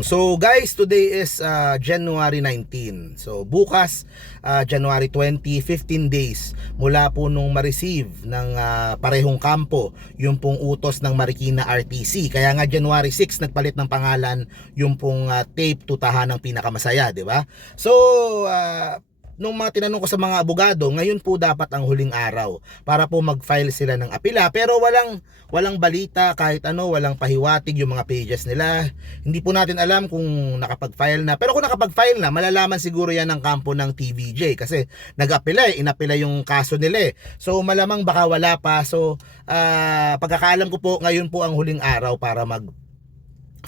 So guys, today is uh, January 19. So bukas, uh, January 20, 15 days mula po nung ma-receive ng uh, parehong kampo yung pong utos ng Marikina RTC. Kaya nga January 6 nagpalit ng pangalan yung pong uh, tape tutahan ng pinakamasaya, di ba? So uh, nung mga tinanong ko sa mga abogado, ngayon po dapat ang huling araw para po mag-file sila ng apila pero walang walang balita kahit ano, walang pahiwatig yung mga pages nila. Hindi po natin alam kung nakapag-file na. Pero kung nakapag-file na, malalaman siguro yan ng kampo ng TVJ kasi nag-apila, eh, inapila yung kaso nila. eh. So malamang baka wala pa. So ah, pagkakaalam ko po, ngayon po ang huling araw para mag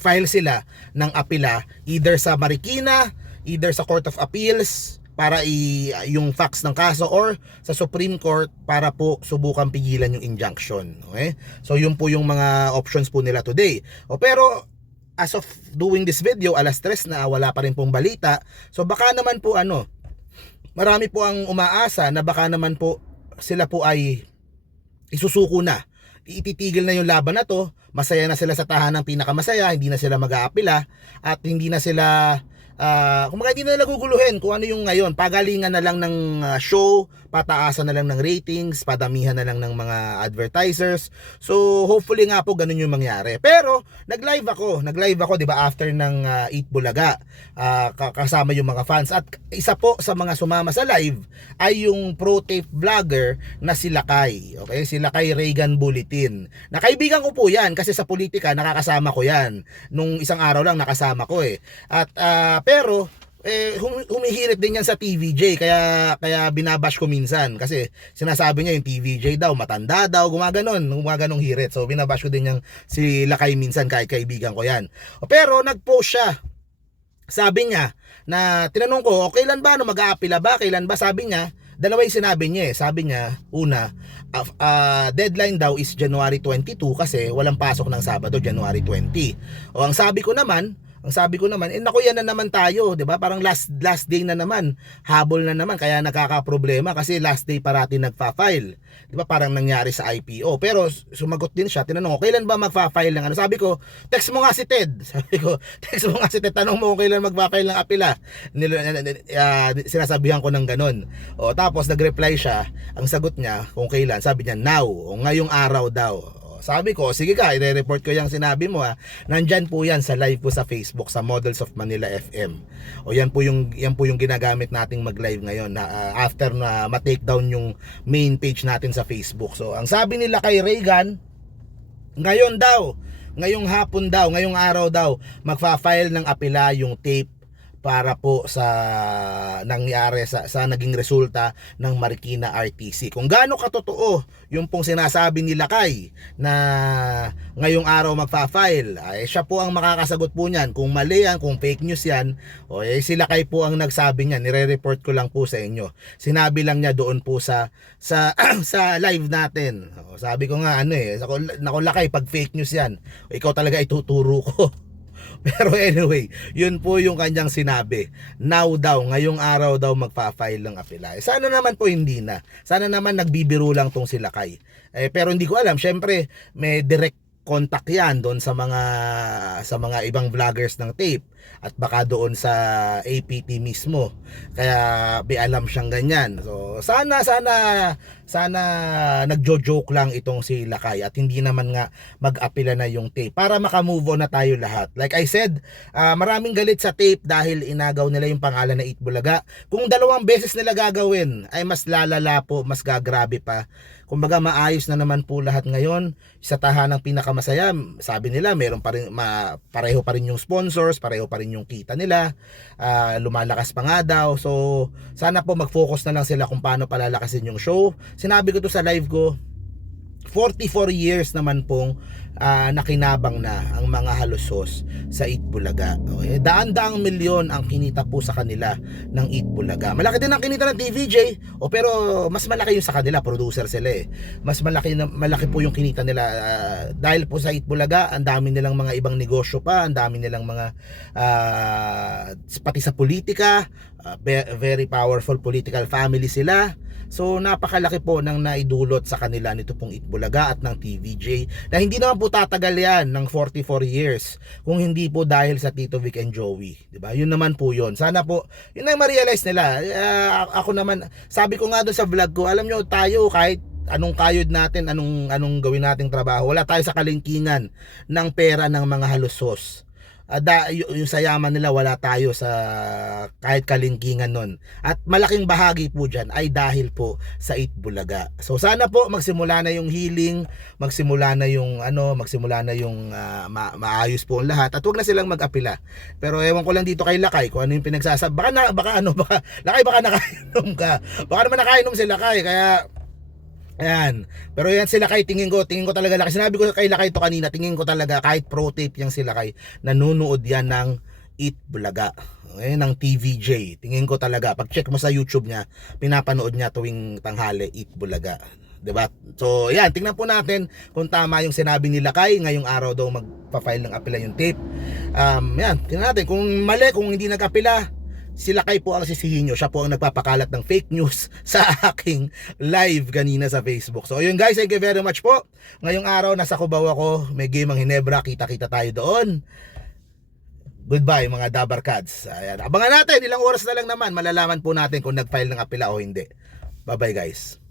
file sila ng apila either sa Marikina, either sa Court of Appeals para i yung facts ng kaso or sa Supreme Court para po subukan pigilan yung injunction. Okay? So yun po yung mga options po nila today. O pero as of doing this video, alas 3 na wala pa rin pong balita. So baka naman po ano, marami po ang umaasa na baka naman po sila po ay isusuko na ititigil na yung laban na to, masaya na sila sa tahanang pinakamasaya, hindi na sila mag-aapila at hindi na sila uh, kumbaga hindi na nila guguluhin kung ano yung ngayon, pagalingan na lang ng ah, show, pataasan na lang ng ratings, padamihan na lang ng mga advertisers. So hopefully nga po ganun yung mangyari. Pero nag-live ako, nag-live ako 'di ba after ng uh, Eat Bulaga, ah, ka- kasama yung mga fans at isa po sa mga sumama sa live ay yung pro tape vlogger na si Lakay. Okay, si Lakay Reagan Bulletin. Nakaibigan ko po 'yan kasi sa politika nakakasama ko 'yan. Nung isang araw lang nakasama ko eh. At ah, pero eh hum- humihirit din yan sa TVJ kaya kaya binabash ko minsan. Kasi sinasabi niya yung TVJ daw matanda daw gumaganon gumaganong hirit. So binabash ko din yung si Lakay minsan kahit kaibigan ko yan. Pero nagpost siya. Sabi niya na tinanong ko kailan ba ano mag-aapila ba? Kailan ba? Sabi niya dalawa sinabi niya eh. sabi niya una ah, ah, deadline daw is January 22 kasi walang pasok ng Sabado January 20 o ang sabi ko naman ang sabi ko naman, eh naku yan na naman tayo, 'di ba? Parang last last day na naman, habol na naman kaya nagkakaproblema kasi last day parati nagfa-file. 'Di ba? Parang nangyari sa IPO. Pero sumagot din siya, tinanong ko, kailan ba magfa-file ng ano? Sabi ko, text mo nga si Ted. Sabi ko, text mo nga si Ted, tanong mo kung kailan magfa-file ng apila. Nil, uh, sinasabihan ko ng ganun. O tapos nag-reply siya, ang sagot niya kung kailan, sabi niya now, o ngayong araw daw. Sabi ko, sige ka, i-report ko yung sinabi mo ha. Nandyan po yan sa live po sa Facebook sa Models of Manila FM. O yan po yung yan po yung ginagamit nating mag-live ngayon na ah, after na ma-take down yung main page natin sa Facebook. So, ang sabi nila kay Reagan, ngayon daw, ngayong hapon daw, ngayong araw daw, magfa-file ng apela yung tape para po sa nangyari sa, sa naging resulta ng Marikina RTC. Kung gaano katotoo yung pong sinasabi ni Lakay na ngayong araw magfa-file, ay siya po ang makakasagot po niyan. Kung mali yan, kung fake news yan, o eh, si Lakay po ang nagsabi niyan. Nire-report ko lang po sa inyo. Sinabi lang niya doon po sa sa sa live natin. O, sabi ko nga ano eh, naku, naku Lakay, pag fake news yan, ikaw talaga ituturo ko. Pero anyway, yun po yung kanyang sinabi. Now daw, ngayong araw daw magpa-file ng apela. Sana naman po hindi na. Sana naman nagbibiro lang tong si Lakay. Eh, pero hindi ko alam. Syempre, may direct contact yan doon sa mga sa mga ibang vloggers ng tape at baka doon sa APT mismo. Kaya may alam siyang ganyan. So sana sana sana nagjo-joke lang itong si Lakay. At hindi naman nga mag-apila na yung tape. Para makamove on na tayo lahat. Like I said ah, maraming galit sa tape dahil inagaw nila yung pangalan na Itbulaga. Kung dalawang beses nila gagawin ay mas lalala po mas gagrabe pa. Kumbaga maayos na naman po lahat ngayon. Sa tahanang pinakamasaya. Sabi nila meron pa rin ma, pareho pa rin yung sponsors pareho pa rin yung kita nila. Ah, lumalakas pa nga daw. So sana po mag-focus na lang sila kung paano palalakasin yung show. Sinabi ko to sa live ko 44 years naman pong ah, nakinabang na ang mga halusos sa Itbulaga. Okay? Daan-daang milyon ang kinita po sa kanila ng Itbulaga. Malaki din ang kinita ng TVJ, o pero mas malaki yung sa kanila, producer sila eh. Mas malaki malaki po yung kinita nila ah, dahil po sa Itbulaga, ang dami nilang mga ibang negosyo pa, ang dami nilang mga ah, pati sa politika, ve- very powerful political family sila. So napakalaki po ng naidulot sa kanila nito pong Itbulaga at ng TVJ na hindi naman po po tatagal yan ng 44 years kung hindi po dahil sa Tito Vic and Joey. ba? Yun naman po yun. Sana po, yun ang ma-realize nila. Ah, ako naman, sabi ko nga doon sa vlog ko, alam nyo, tayo kahit anong kayod natin, anong anong gawin nating trabaho, wala tayo sa kalingkingan ng pera ng mga halusos. Da, y- yung sa yaman nila wala tayo sa kahit kalingkingan nun. At malaking bahagi po dyan ay dahil po sa Itbulaga. So sana po magsimula na yung healing, magsimula na yung ano, magsimula na yung ah, ma- maayos po ang lahat at wag na silang mag-apila. Pero ewan ko lang dito kay Lakay kung ano yung pinagsasab. Baka na, baka ano, baka Lakay baka nakainom ka. Baka naman nakainom si Lakay kaya Ayan. Pero yan sila kay tingin ko, tingin ko talaga laki. Sinabi ko kay Lakay to kanina, tingin ko talaga kahit pro tape yang sila kay nanonood yan ng Eat Bulaga. Okay, ng TVJ. Tingin ko talaga, pag check mo sa YouTube niya, pinapanood niya tuwing tanghali Eat Bulaga. 'Di ba? So, yan, tingnan po natin kung tama yung sinabi ni Lakay ngayong araw daw magpa-file ng apela yung tape. Um, yan, tingnan natin kung mali, kung hindi nag-apela, si Lakay po ang sisihin nyo. Siya po ang nagpapakalat ng fake news sa aking live kanina sa Facebook. So yun guys, thank you very much po. Ngayong araw, nasa Cubao ako. May game ang Hinebra. Kita-kita tayo doon. Goodbye mga Dabarkads. Ayan. Abangan natin, ilang oras na lang naman. Malalaman po natin kung nag-file ng apela o hindi. Bye-bye guys.